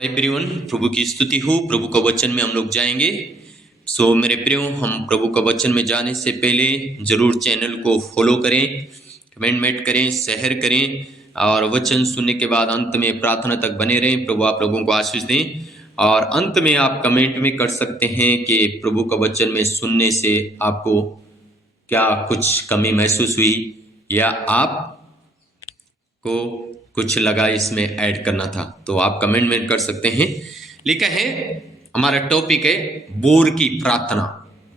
Everyone, प्रभु की स्तुति हो। प्रभु का वचन में हम लोग जाएंगे। मेरे प्रियो, हम प्रभु का वचन में जाने से पहले जरूर चैनल को फॉलो करें, कमेंट करें, शेयर करें और वचन सुनने के बाद अंत में प्रार्थना तक बने रहें। प्रभु आप लोगों को आशीष दें। और अंत में आप कमेंट में कर सकते हैं कि प्रभु का वचन में सुनने से आपको क्या कुछ कमी महसूस हुई या आपको कुछ लगा इसमें ऐड करना था, तो आप कमेंट में कर सकते हैं। लिखा है, हमारा टॉपिक है बोर की प्रार्थना।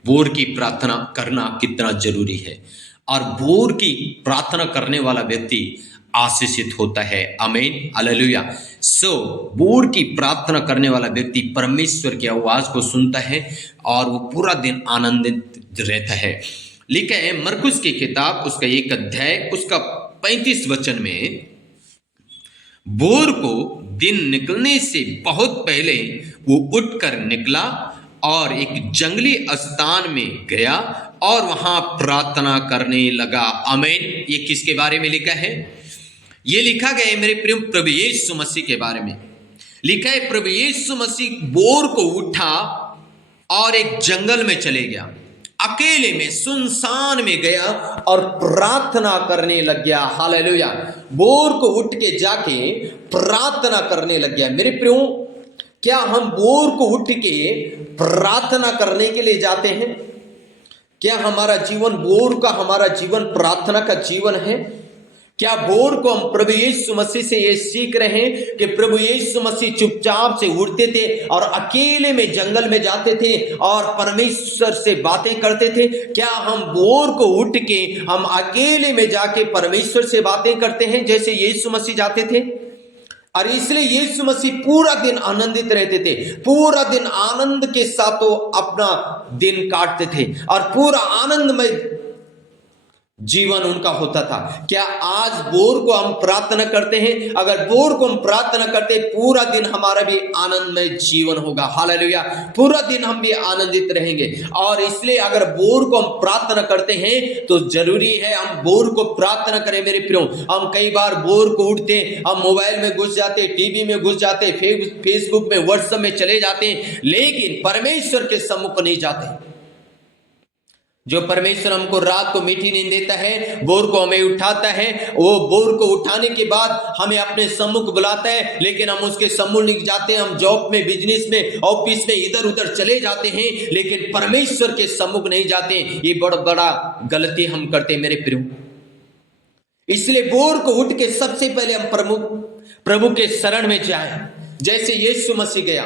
बोर की प्रार्थना करना कितना जरूरी है और बोर की प्रार्थना करने वाला व्यक्ति आशीषित होता है। आमीन, हालेलुया। बोर की प्रार्थना करने वाला व्यक्ति परमेश्वर की आवाज को सुनता है और वो पूरा दिन आनंदित रहता है। लिखा है मरकुस की किताब उसका 1 अध्याय उसका 35 वचन में, बोर को दिन निकलने से बहुत पहले वो उठकर निकला और एक जंगली स्थान में गया और वहां प्रार्थना करने लगा। आमीन। ये किसके बारे में लिखा है? ये लिखा गया है मेरे प्रिय प्रभु यीशु मसीह के बारे में। लिखा है प्रभु यीशु मसीह बोर को उठा और एक जंगल में चले गया, अकेले में सुनसान में गया और प्रार्थना करने लग गया। हालेलुया। बोर को उठ के जाके प्रार्थना करने लग गया। मेरे प्रियो, क्या हम बोर को उठ के प्रार्थना करने के लिए जाते हैं? क्या हमारा जीवन बोर का, हमारा जीवन प्रार्थना का जीवन है? क्या बोर को हम प्रभु यीशु मसीह से ये सीख रहे हैं कि प्रभु यीशु मसीह चुपचाप से उठते थे और अकेले में जंगल में जाते थे और परमेश्वर से बातें करते थे? क्या हम बोर को उठ के हम अकेले में जाके परमेश्वर से बातें करते हैं जैसे यीशु मसीह जाते थे? और इसलिए यीशु मसीह पूरा दिन आनंदित रहते थे, पूरा दिन आनंद के साथ वो अपना दिन काटते थे और पूरा आनंदमय जीवन उनका होता था। क्या आज बोर को हम प्रार्थना करते हैं? अगर बोर को हम प्रार्थना करते, पूरा दिन हमारा भी आनंदमय जीवन होगा। हालेलुया। पूरा दिन हम भी आनंदित रहेंगे। और इसलिए अगर बोर को हम प्रार्थना करते हैं तो जरूरी है हम बोर को प्रार्थना करें। मेरे प्रियो, हम कई बार बोर को उठते, हम मोबाइल में घुस जाते, टीवी में घुस जाते, फेसबुक में, व्हाट्सएप में चले जाते, लेकिन परमेश्वर के सम्मुख नहीं जाते। जो परमेश्वर हमको रात को मीठी नींद देता है, बोर को हमें उठाता है, वो बोर को उठाने के बाद हमें अपने सम्मुख बुलाता है, लेकिन हम उसके सम्मुख नहीं जाते। हम जॉब में, बिजनेस में, ऑफिस में इधर उधर चले जाते हैं, लेकिन परमेश्वर के सम्मुख नहीं जाते। ये बड़ा गलती हम करते हैं मेरे प्रियो। इसलिए बोर को उठ के सबसे पहले हम प्रभु के शरण में जाए, जैसे यीशु मसीह गया।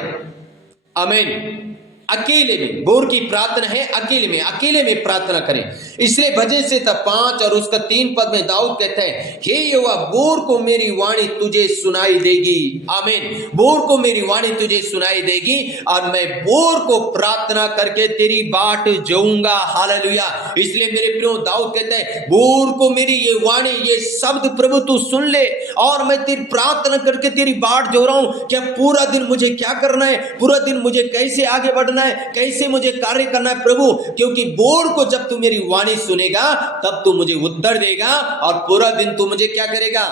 आमीन। अकेले में बोर की प्रार्थना है, अकेले में प्रार्थना करें। इसलिए भजन से 5 और उसका 3 पद में दाऊद कहता है, हे यहोवा, बोर को मेरी वाणी तुझे सुनाई देगी। आमीन। बोर को मेरी वाणी तुझे सुनाई देगी और मैं बोर को प्रार्थना करके तेरी बाट जाऊंगा। हालेलुया। इसलिए मेरे प्रियो, दाऊद कहता है, बोर को मेरी ये वाणी, ये शब्द प्रभु तू सुन ले और मैं तेरी प्रार्थना करके तेरी बाट जो रहा हूं। क्या पूरा दिन मुझे क्या करना है? पूरा दिन मुझे कैसे आगे बढ़ना है, कैसे मुझे कार्य करना है प्रभु? क्योंकि बोर को जब तू मेरी वाणी सुनेगा तब तू मुझे उत्तर देगा और पूरा दिन तू मुझे क्या करेगा?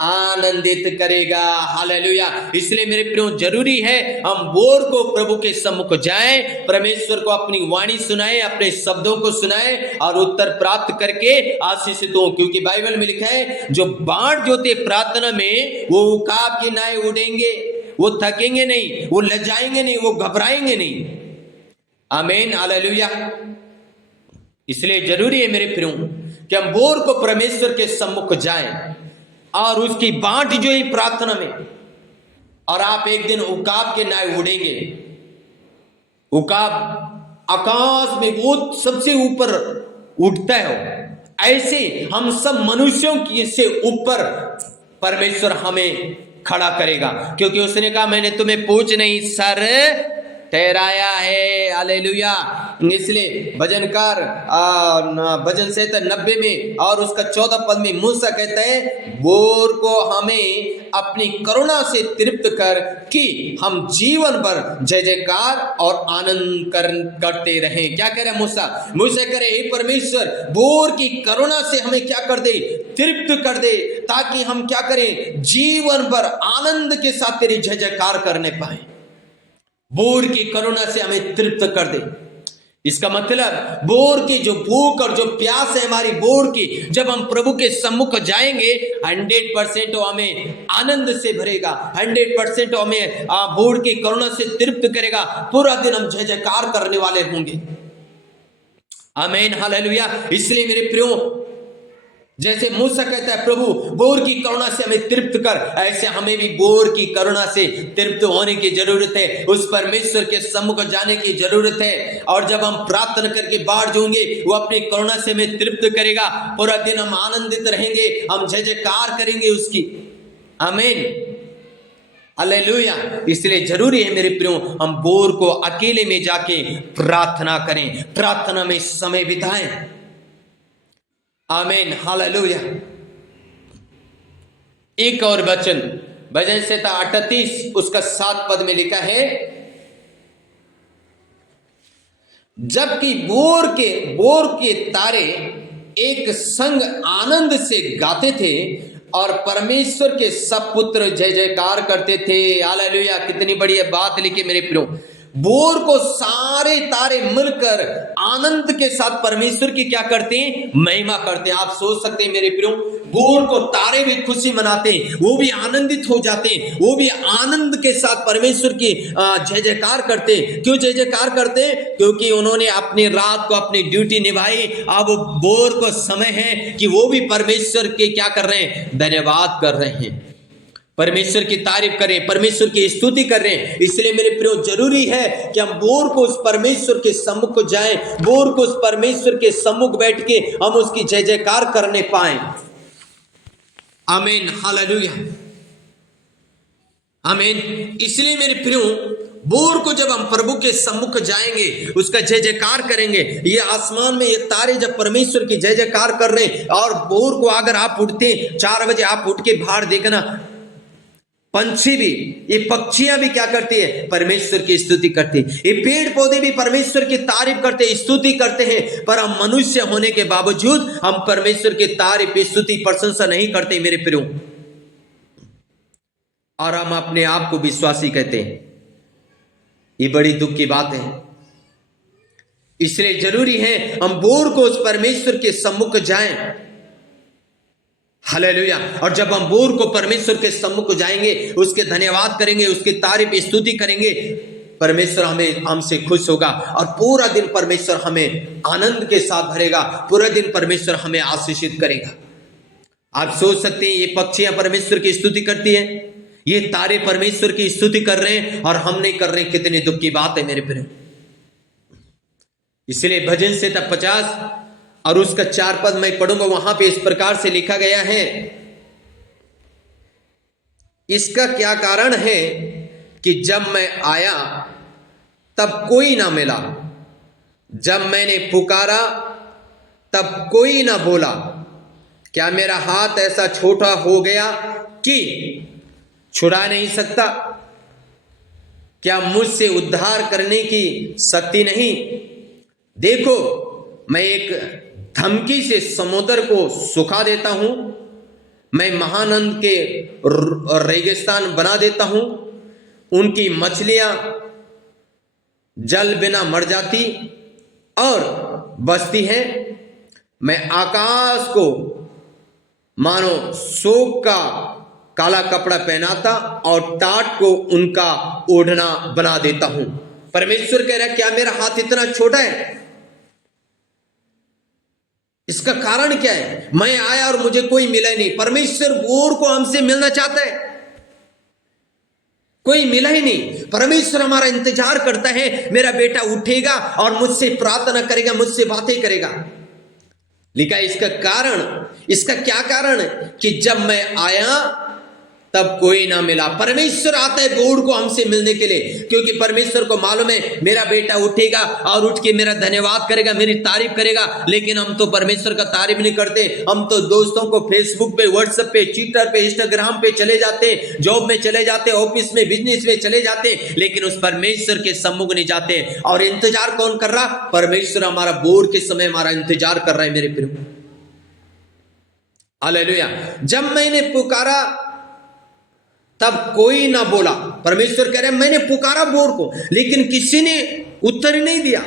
आनंदित करेगा। हालेलुया। इसलिए मेरे प्रियो, जरूरी है हम बोर को प्रभु के सम्मुख जाएं, परमेश्वर को अपनी वाणी सुनाएं, अपने शब्दों को सुनाएं और उत्तर प्राप्त करके आशीषित हो। क्योंकि बाइबल में लिखा है, जो बाढ़ जोते प्रार्थना में वो उकाब की नाई उड़ेंगे, वो थकेंगे नहीं, वो लजाएंगे नहीं, वो घबराएंगे नहीं। आमीन, हालेलुया। इसलिए जरूरी है मेरे प्रियो कि हम बोर को परमेश्वर के सम्मुख जाएं और उसकी बाट जो है प्रार्थना में, और आप एक दिन उकाब के नाय उड़ेंगे। उकाब आकाश में वो सबसे ऊपर उठता है, ऐसे हम सब मनुष्यों की से ऊपर परमेश्वर हमें खड़ा करेगा। क्योंकि उसने कहा, मैंने तुम्हें पूछ नहीं सर ठहराया है। हालेलुया। इसलिए भजनकार भजन संहिता 90 में और उसका 14 पद में मूसा कहता है, बोर को हमें अपनी करुणा से तृप्त कर कि हम जीवन भर जय जयकार और आनंद करते रहें। क्या कह रहे मूसा? मूसा कह रहे, हे परमेश्वर, बोर की करुणा से हमें क्या कर दे? तृप्त कर दे, ताकि हम क्या करें? जीवन भर आनंद के साथ तेरी जय जयकार करने पाए। बोर की करुणा से हमें तृप्त कर दे। इसका मतलब बोर की जो भूख और जो प्यास है हमारी बोर की, जब हम प्रभु के सम्मुख जाएंगे 100% वो हमें आनंद से भरेगा, 100% हमें बोर की करुणा से तृप्त करेगा। पूरा दिन हम जय जयकार करने वाले होंगे। आमीन, हालेलुया। इसलिए मेरे प्रियो, जैसे मूसा कहता है, प्रभु बोर की करुणा से हमें तृप्त कर, ऐसे हमें भी बोर की करुणा से तृप्त होने की जरूरत है। उस परमेश्वर के सम्मुख जाने की जरूरत है। और जब हम प्रार्थना करके बाहर जाएंगे, वो अपनी करुणा से हमें तृप्त करेगा। पूरा दिन हम आनंदित रहेंगे, हम जय जयकार करेंगे उसकी। आमीन, हालेलुया। इसलिए जरूरी है मेरे प्रियो, हम बोर को अकेले में जाके प्रार्थना करें, प्रार्थना में समय बिताएं। आमीन, हालेलुया। एक और वचन भजन संहिता 38 उसका 7 पद में लिखा है, जबकि बोर के तारे एक संग आनंद से गाते थे और परमेश्वर के सब पुत्र जय जयकार करते थे। हालेलुया। कितनी बढ़िया बात लिखी मेरे प्रियो। बोर को सारे तारे मिलकर आनंद के साथ परमेश्वर की क्या करते हैं? महिमा करते हैं। आप सोच सकते हैं मेरे प्रियो, बोर को तारे भी खुशी मनाते हैं, वो भी आनंदित हो जाते हैं, वो भी आनंद के साथ परमेश्वर की जय जयकार करते हैं। क्यों जय जयकार करते हैं? क्योंकि उन्होंने अपनी रात को अपनी ड्यूटी निभाई। अब बोर को समय है कि वो भी परमेश्वर के क्या कर रहे हैं? धन्यवाद कर रहे हैं, परमेश्वर की तारीफ करें, परमेश्वर की स्तुति कर रहे हैं। इसलिए मेरे प्रियो, जरूरी है कि हम बोर को उस परमेश्वर के सम्मुख जाएं, बोर को उस परमेश्वर के सम्मुख बैठ के हम उसकी जय जयकार करने पाएं। आमीन, हालेलुया, आमीन। इसलिए मेरे प्रियो, बोर को जब हम प्रभु के सम्मुख जाएंगे, उसका जय जयकार करेंगे, ये आसमान में ये तारे जब परमेश्वर की जय जयकार कर रहे हैं, और बोर को अगर आप उठते 4 बजे आप उठ के बाहर देखना, पंछी भी, ये पक्षियां भी क्या करती है? परमेश्वर की स्तुति करती है। ये पेड़ पौधे भी परमेश्वर की तारीफ करते हैं, स्तुति करते हैं। पर हम मनुष्य होने के बावजूद हम परमेश्वर की तारीफ, स्तुति, प्रशंसा नहीं करते मेरे प्रियो, और हम अपने आप को विश्वासी कहते हैं। ये बड़ी दुख की बात है। इसलिए जरूरी है हम बोर को उस परमेश्वर के सम्मुख जाएं। हालेलुया। और जब हम बोर को परमेश्वर के सम्मुख जाएंगे, उसके धन्यवाद करेंगे, उसकी तारीफ स्तुति करेंगे, परमेश्वर हमें हमसे खुश होगा और पूरा दिन परमेश्वर हमें आनंद के साथ भरेगा, पूरा दिन परमेश्वर हमें आशीषित करेगा। आप सोच सकते हैं, ये पक्षियां परमेश्वर की स्तुति करती है, ये तारे परमेश्वर की स्तुति कर रहे हैं और हम नहीं कर रहे हैं। कितनी दुख की बात है मेरे प्रिय। इसलिए भजन संहिता 50 और उसका 4 पद मैं पढ़ूंगा, वहां पे इस प्रकार से लिखा गया है, इसका क्या कारण है कि जब मैं आया तब कोई ना मिला, जब मैंने पुकारा तब कोई ना बोला। क्या मेरा हाथ ऐसा छोटा हो गया कि छुड़ा नहीं सकता? क्या मुझसे उद्धार करने की शक्ति नहीं? देखो, मैं एक धमकी से समुद्र को सुखा देता हूं, मैं महानंद के रेगिस्तान बना देता हूं, उनकी मछलियां जल बिना मर जाती और बसती हैं। मैं आकाश को मानो शोक का काला कपड़ा पहनाता और टाट को उनका ओढ़ना बना देता हूं। परमेश्वर कह रहा है, क्या मेरा हाथ इतना छोटा है? इसका कारण क्या है? मैं आया और मुझे कोई मिला नहीं। परमेश्वर बोर को हमसे मिलना चाहता है, कोई मिला ही नहीं। परमेश्वर हमारा इंतजार करता है, मेरा बेटा उठेगा और मुझसे प्रार्थना करेगा, मुझसे बातें करेगा। लिखा इसका कारण, इसका क्या कारण है कि जब मैं आया तब कोई ना मिला। परमेश्वर आता है बोर को हमसे मिलने के लिए, क्योंकि परमेश्वर को मालूम है मेरा बेटा उठेगा और उठ के मेरा धन्यवाद करेगा, मेरी तारीफ करेगा। लेकिन हम तो परमेश्वर का तारीफ नहीं करते। हम तो दोस्तों को फेसबुक पे, व्हाट्सएप पे, ट्विटर पे, इंस्टाग्राम पे चले जाते, जॉब में चले जाते, ऑफिस में, बिजनेस में चले जाते, लेकिन उस परमेश्वर के सम्मुख नहीं जाते। और इंतजार कौन कर रहा? परमेश्वर हमारा बोर के समय हमारा इंतजार कर रहा है मेरे प्रिय। हालेलुया। जब मैंने पुकारा तब कोई ना बोला। परमेश्वर कह रहे हैं मैंने पुकारा बोर को, लेकिन किसी ने उत्तर नहीं दिया।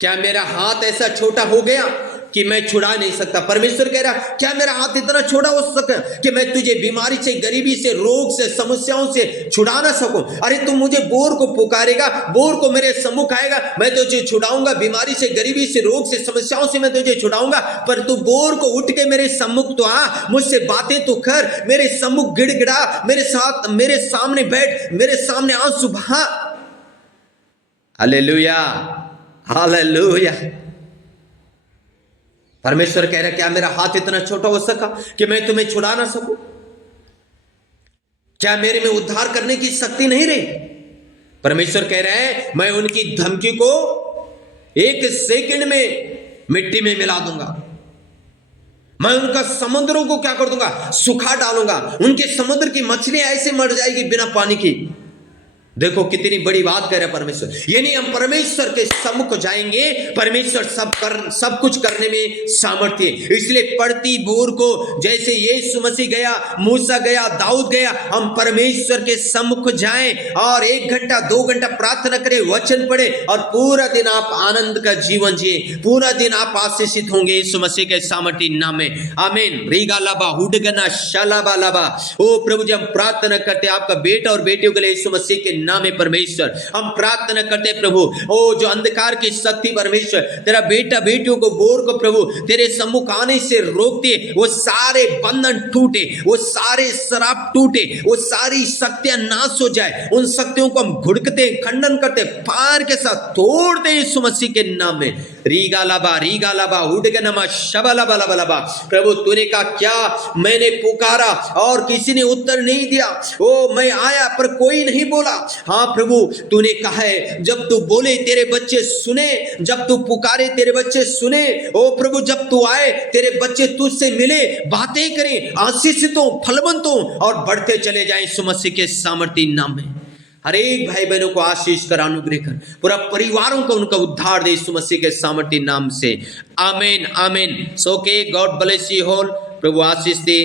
क्या मेरा हाथ ऐसा छोटा हो गया कि मैं छुड़ा नहीं सकता? परमेश्वर कह रहा क्या मेरा हाथ इतना छोटा हो सके कि मैं तुझे बीमारी से, गरीबी से, रोग से, समस्याओं से छुड़ा ना सकूं? अरे तू मुझे बोर को पुकारेगा, बोर को मेरे सम्मुख आएगा, मैं तुझे छुड़ाऊंगा। बीमारी से, गरीबी से, रोग से, समस्याओं से मैं तुझे छुड़ाऊंगा। पर तू बोर को उठ के मेरे सम्मुख तो आ, मुझसे बातें तो कर, मेरे सम्मुख गिड़गिड़ा, मेरे साथ, मेरे सामने बैठ, मेरे सामने आंसू बहा। Hallelujah, hallelujah. परमेश्वर कह रहा क्या मेरा हाथ इतना छोटा हो सका कि मैं तुम्हें छुड़ा ना सकूं? क्या मेरे में उद्धार करने की शक्ति नहीं रही? परमेश्वर कह रहे हैं मैं उनकी धमकी को 1 सेकंड में मिट्टी में मिला दूंगा। मैं उनका समुद्रों को क्या कर दूंगा? सुखा डालूंगा। उनके समुद्र की मछलियां ऐसे मर जाएगी बिना पानी की। देखो कितनी बड़ी बात कह रहे हैं परमेश्वर। यानी हम परमेश्वर के सम्मुख जाएंगे, परमेश्वर सब कुछ करने में सामर्थ्य है। इसलिए पड़ती बोर को जैसे यीशु मसीह गया, मूसा गया, दाऊद गया, हम परमेश्वर के सम्मुख जाएं और 1 घंटा 2 घंटा प्रार्थना करें, वचन पढ़े और पूरा दिन आप आनंद का जीवन जिए। पूरा दिन आप आशीषित होंगे यीशु मसीह के सामर्थ्य नाम में। आमीन। रीगा लाबा हुडगना शालाबा लाबा। ओ प्रभु जी हम प्रार्थना करते आपका बेटा और बेटियों के लिए यीशु मसीह के नाम में। परमेश्वर हम प्रार्थना करते प्रभु, ओ जो अंधकार की शक्ति परमेश्वर तेरा बेटा बेटियों को, बोर को प्रभु तेरे सम्मुख आने से रोकते, वो सारे बंधन टूटे, वो सारे शराब टूटे, वो सारी शक्तियां नाश हो जाए। उन शक्तियों को हम घुड़कते, खंडन करते, फायर के साथ तोड़ते यीशु मसीह के नाम में। रीगा लाबा उडगनमा शबलाबा लाबा। प्रभु तूने कहा क्या मैंने पुकारा और किसी ने उत्तर नहीं दिया। ओ मैं आया पर कोई नहीं बोला। हाँ प्रभु तूने कहा है जब तू बोले तेरे बच्चे सुने, जब तू पुकारे तेरे बच्चे सुने। ओ प्रभु जब तू आए तेरे बच्चे तुझसे मिले, बातें करें, आशीषित हो, फलवंत हो और बढ़ते चले जाएं यीशु मसीह के सामर्थ्य नाम में। हर एक भाई बहनों को आशीष कर, अनुग्रह कर, पूरा परिवारों को उनका उद्धार दे यीशु मसीह के सामर्थ्य नाम से। आमीन, आमीन। सो के God bless you all. Prabhu Ashish they.